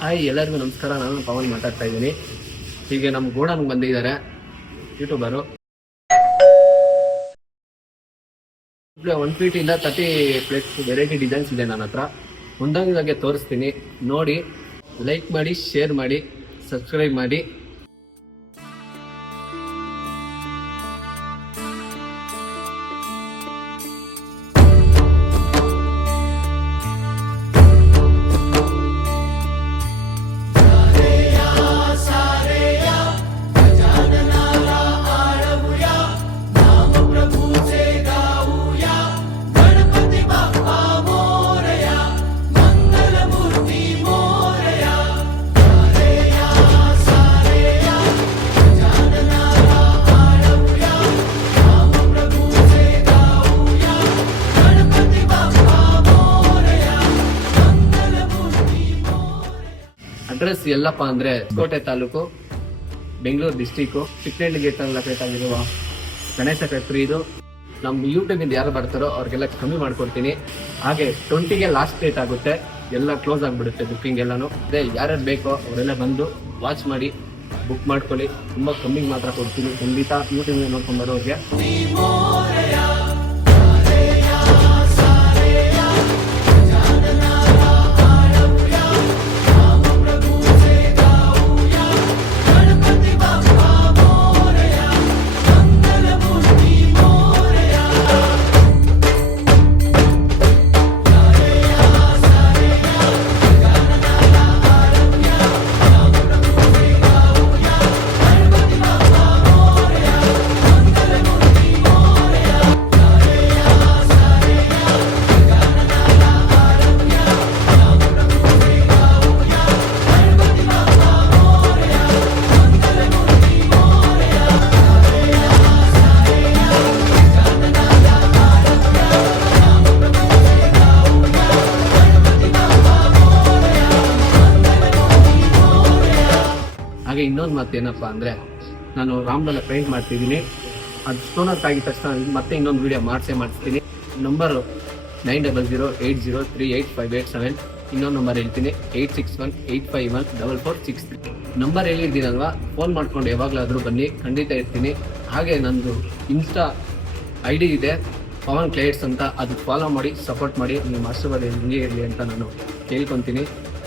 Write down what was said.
Hi ಎಲ್ಲರಿಗೂ ನಮಸ್ಕಾರ. ನಾನು ಪವನ್ ಮಾತಾಡ್ತಾ ಇದ್ದೀನಿ. ಹೀಗೆ ನಮ್ಮ ಗೋಡನ್ಗೆ ಬಂದಿದ್ದಾರೆ ಯೂಟ್ಯೂಬರು. 1 ಫೀಟಿಂದ 30+ ವೆರೈಟಿ ಡಿಸೈನ್ಸ್ ಇದೆ ನನ್ನ ಹತ್ರ. ಒಂದೊಂದಾಗೆ ತೋರಿಸ್ತೀನಿ, ನೋಡಿ, ಲೈಕ್ ಮಾಡಿ, ಶೇರ್ ಮಾಡಿ, ಸಬ್ಸ್ಕ್ರೈಬ್ ಮಾಡಿ. ಅಡ್ರೆಸ್ ಎಲ್ಲಪ್ಪ ಅಂದ್ರೆ ಕೋಟೆ taluk, Bengaluru district, Chikkanahalli gate locate ಆಗಿರುವ ಗಣೇಶ ಫ್ಯಾಕ್ಟ್ರಿ ಇದು. ನಮ್ಮ ಯೂಟ್ಯೂಬಿಂದ ಯಾರು ಬರ್ತಾರೋ ಅವ್ರಿಗೆಲ್ಲ ಕಮ್ಮಿ ಮಾಡ್ಕೊಡ್ತೀನಿ. ಹಾಗೆ 20ಗೆ ಲಾಸ್ಟ್ ಡೇಟ್ ಆಗುತ್ತೆ, ಎಲ್ಲ ಕ್ಲೋಸ್ ಆಗಿಬಿಡುತ್ತೆ ಬುಕ್ಕಿಂಗ್ ಎಲ್ಲಾನು. ಅದೇ ಯಾರ್ಯಾರು ಬೇಕೋ ಅವರೆಲ್ಲ ಬಂದು ವಾಚ್ ಮಾಡಿ ಬುಕ್ ಮಾಡ್ಕೊಳ್ಳಿ. ತುಂಬ ಕಮ್ಮಿಗೆ ಮಾತ್ರ ಕೊಡ್ತೀನಿ ಖಂಡಿತ. ಯೂಟ್ಯೂಬ್ ನೋಡ್ಕೊಂಡು ಬರೋರಿಗೆ ಹಾಗೆ ಇನ್ನೊಂದು ಮತ್ತೇನಪ್ಪ ಅಂದರೆ, ನಾನು ರಾಮ್ದಲ್ಲ ಪೇಂಟ್ ಮಾಡ್ತಿದ್ದೀನಿ. ಅದು ಸ್ಟೋನರ್ ಆಗಿದ ತಕ್ಷಣ ಮತ್ತೆ ಇನ್ನೊಂದು ವೀಡಿಯೋ ಮಾಡಿಸ್ತೀನಿ. ನಂಬರು 9008038587. ಇನ್ನೊಂದು ನಂಬರ್ ಹೇಳ್ತೀನಿ, 8618514463. ನಂಬರ್ ಹೇಳಿದ್ದೀನಲ್ವಾ, ಫೋನ್ ಮಾಡ್ಕೊಂಡು ಯಾವಾಗಲಾದರೂ ಬನ್ನಿ, ಖಂಡಿತ ಇರ್ತೀನಿ. ಹಾಗೆ ನಂದು ಇನ್ಸ್ಟಾ ID ಇದೆ, ಪವನ್ ಕ್ಲೇಟ್ಸ್ ಅಂತ. ಅದು ಫಾಲೋ ಮಾಡಿ, ಸಪೋರ್ಟ್ ಮಾಡಿ. ನಿಮ್ಮ ಆಶೀರ್ವಾದ ಹಿಂಗೆ ಇರಲಿ ಅಂತ ನಾನು ಕೇಳ್ಕೊತೀನಿ.